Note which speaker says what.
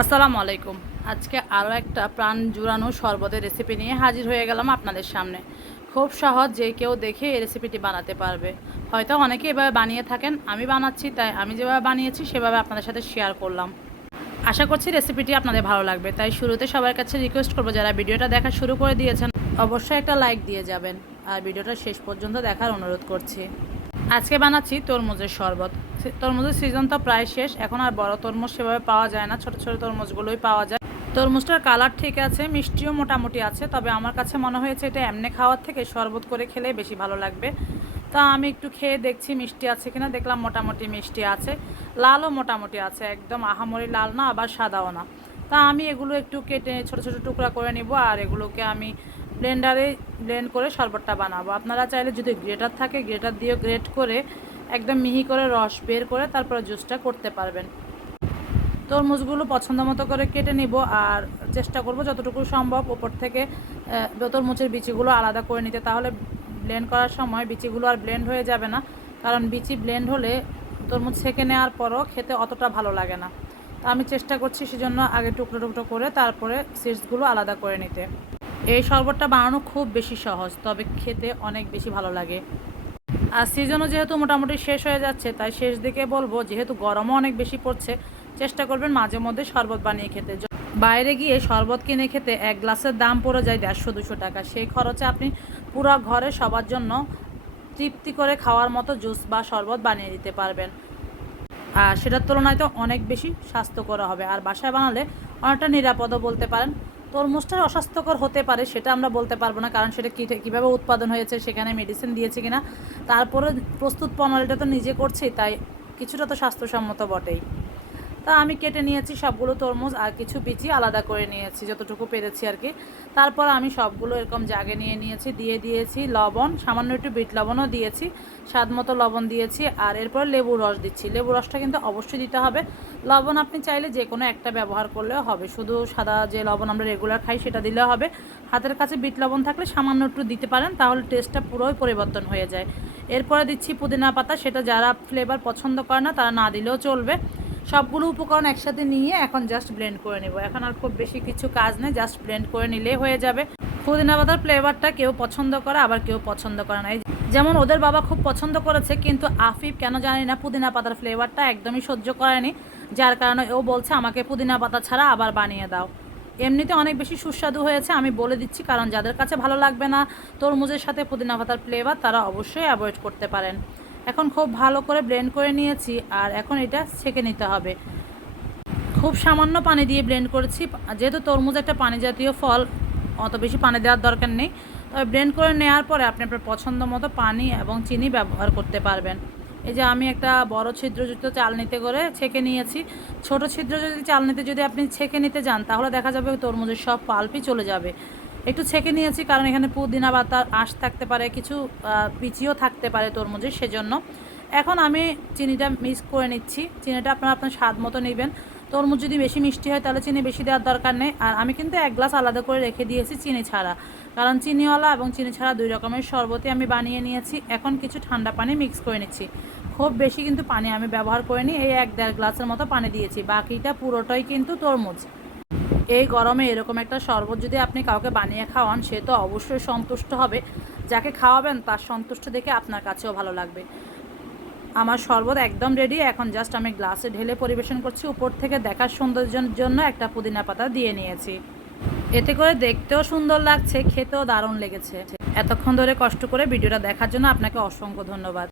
Speaker 1: আসসালামু আলাইকুম। আজকে আরও একটা প্রাণ জুড়ানো শরবতের রেসিপি নিয়ে হাজির হয়ে গেলাম আপনাদের সামনে। খুব সহজ যে কেউ দেখে এই রেসিপিটি বানাতে পারবে। হয়তো অনেকে এভাবে বানিয়ে থাকেন, আমি বানাচ্ছি, তাই আমি যেভাবে বানিয়েছি, সেভাবে আপনাদের সাথে শেয়ার করলাম। আশা করছি রেসিপিটি আপনাদের ভালো লাগবে, তাই শুরুতে সবার কাছে রিকোয়েস্ট করব, যারা ভিডিওটা দেখা শুরু করে দিয়েছেন, অবশ্যই একটা লাইক দিয়ে যাবেন। আর ভিডিওটা শেষ পর্যন্ত দেখার অনুরোধ করছি। আজকে বানাচ্ছি তরমুজের শরবত। তরমুজের সিজন তো প্রায় শেষ, এখন আর বড় তরমুজ সেভাবে পাওয়া যায় না, ছোট ছোট তরমুজগুলোই পাওয়া যায়। তরমুজটার কালার ঠিক আছে, মিষ্টিও মোটামুটি আছে, তবে আমার কাছে মনে হয়েছে এটা এমনি খাওয়ার থেকে শরবত করে খেলে বেশি ভালো লাগবে। তা আমি একটু খেয়ে দেখছি মিষ্টি আছে কিনা, দেখলাম মোটামুটি মিষ্টি আছে, লালও মোটামুটি আছে, একদম আহামরি লাল না, আবার সাদাও না। তা আমি এগুলো একটু কেটে ছোট ছোট টুকরা করে নিব, আর এগুলোকে আমি ব্লেন্ডারে ব্লেন্ড করে শরবতটা বানাবো। আপনারা চাইলে যদি গ্রেটার থাকে, গ্রেটার দিয়ে গ্রেট করে একদম মিহি করে রস বের করে তারপরে জুসটা করতে পারবেন। তরমুজগুলো পছন্দ মতো করে কেটে নিব, আর চেষ্টা করব যতটুকু সম্ভব ওপর থেকে তরমুজের বিচিগুলো আলাদা করে নিতে। তাহলে ব্লেন্ড করার সময় বিচিগুলো আর ব্লেন্ড হয়ে যাবে না, কারণ বিচি ব্লেন্ড হলে তরমুজ ছেঁকে নেওয়ার পরও খেতে অতটা ভালো লাগে না। তো আমি চেষ্টা করছি সেজন্য আগে টুকরো টুকরো করে তারপরে সিডসগুলো আলাদা করে নিতে। এই শরবতটা বানানো খুব বেশি সহজ, তবে খেতে অনেক বেশি ভালো লাগে। আর সিজনও যেহেতু মোটামুটি শেষ হয়ে যাচ্ছে, তাই শেষ দিকে বলব, যেহেতু গরমও অনেক বেশি পড়ছে, চেষ্টা করবেন মাঝে মধ্যে শরবত বানিয়ে খেতে। বাইরে গিয়ে শরবত কিনে খেতে এক গ্লাসের দাম পড়ে যায় দেড়শো দুশো টাকা। সেই খরচে আপনি পুরো ঘরে সবার জন্য তৃপ্তি করে খাওয়ার মতো জুস বা শরবত বানিয়ে দিতে পারবেন। আর সেটার তুলনায় তো অনেক বেশি স্বাস্থ্যকর হবে। আর বাসায় বানালে অনেকটা নিরাপদও বলতে পারেন। তরমুজটা অস্বাস্থ্যকর হতে পারে, সেটা আমরা বলতে পারব না, কারণ সেটা কী কীভাবে উৎপাদন হয়েছে, সেখানে মেডিসিন দিয়েছে কিনা। তারপরে প্রস্তুত প্রণালীটা তো নিজে করছি তাই কিছুটা তো স্বাস্থ্যসম্মত বটেই। তা আমি কেটে নিয়েছি সবগুলো তরমুজ আর কিছু বিচি আলাদা করে নিয়েছি, যতটুকু পেরেছি আর কি। তারপর আমি সবগুলো এরকম জাগে নিয়ে নিয়েছি, দিয়ে দিয়েছি লবণ, সামান্য একটু বিট লবণও দিয়েছি, স্বাদ মতো লবণ দিয়েছি আর এরপর লেবু রস দিচ্ছি। লেবু রসটা কিন্তু অবশ্যই দিতে হবে। লবণ আপনি চাইলে যে কোনো একটা ব্যবহার করলেও হবে, শুধু সাদা যে লবণ আমরা রেগুলার খাই সেটা দিলেও হবে। হাতের কাছে বিট লবণ থাকলে সামান্য একটু দিতে পারেন, তাহলে টেস্টটা পুরোই পরিবর্তন হয়ে যায়। এরপরে দিচ্ছি পুদিনা পাতা, সেটা যারা ফ্লেভার পছন্দ করে না, তারা না দিলেও চলবে। সবগুলো উপকরণ একসাথে নিয়ে এখন জাস্ট ব্লেন্ড করে নেব। এখন আর খুব বেশি কিছু কাজ নেই জাস্ট ব্লেন্ড করে নিলেই হয়ে যাবে। পুদিনা পাতার ফ্লেভারটা কেউ পছন্দ করে, আবার কেউ পছন্দ করে না। যেমন ওদের বাবা খুব পছন্দ করেছে, কিন্তু আফিফ কেন জানি না পুদিনা পাতার ফ্লেভারটা একদমই সহ্য করেনি। যার কারণে ও বলছে, আমাকে পুদিনা পাতা ছাড়া আবার বানিয়ে দাও। এমনিতে অনেক বেশি সুস্বাদু হয়েছে, আমি বলে দিচ্ছি, কারণ যাদের কাছে ভালো লাগবে না তরমুজের সাথে পুদিনা পাতার ফ্লেভার তারা অবশ্যই অ্যাভয়েড করতে পারেন। এখন খুব ভালো করে ব্লেন্ড করে নিয়েছি আর এখন এটা ছেঁকে নিতে হবে। খুব সামান্য পানি দিয়ে ব্লেন্ড করেছি। যেহেতু তরমুজ একটা পানি জাতীয় ফল, অত বেশি পানি দেওয়ার দরকার নেই। তবে ব্লেন্ড করে নেওয়ার পরে আপনি আপনার পছন্দ মতো পানি এবং চিনি ব্যবহার করতে পারবেন। এই যে আমি একটা বড় ছিদ্রযুক্ত চাল নিতে করে ছেঁকে নিয়েছি। ছোট ছিদ্র যদি চাল নিতে যদি আপনি ছেঁকে নিতে যান, তাহলে দেখা যাবে তরমুজের সব পাল্পই চলে যাবে। একটু ছেঁকে নিয়েছি, কারণ এখানে পুদিনা পাতার আঁশ থাকতে পারে, কিছু বিচিও থাকতে পারে তরমুজের সেজন্য। এখন আমি চিনিটা মিক্স করে নিচ্ছি। চিনিটা আপনারা আপনার স্বাদ মতো নেবেন। তরমুজ যদি বেশি মিষ্টি হয়, তাহলে চিনি বেশি দেওয়ার দরকার নেই। আর আমি কিন্তু এক গ্লাস আলাদা করে রেখে দিয়েছি চিনি ছাড়া। কারণ চিনিওয়ালা এবং চিনি ছাড়া দুই রকমের শরবতই আমি বানিয়ে নিয়েছি। এখন কিছু ঠান্ডা পানি মিক্স করে নিচ্ছি। খুব বেশি কিন্তু পানি আমি ব্যবহার করিনি, এই এক দেড় গ্লাসের মতো পানি দিয়েছি। বাকিটা পুরোটাই কিন্তু তরমুজ। এই গরমে এরকম একটা শরবত যদি আপনি কাউকে বানিয়ে খাওয়ান, সে তো অবশ্যই সন্তুষ্ট হবে। যাকে খাওয়াবেন, তার সন্তুষ্ট দেখে আপনার কাছেও ভালো লাগবে। আমার শরবত একদম রেডি এখন জাস্ট আমি গ্লাসে ঢেলে পরিবেশন করছি। উপর থেকে দেখার সৌন্দর্যের জন্য একটা পুদিনা পাতা দিয়ে নিয়েছি। এতে করে দেখতেও সুন্দর লাগছে, খেতেও দারুণ লেগেছে। এতক্ষণ ধরে কষ্ট করে ভিডিওটা দেখার জন্য আপনাকে অসংখ্য ধন্যবাদ।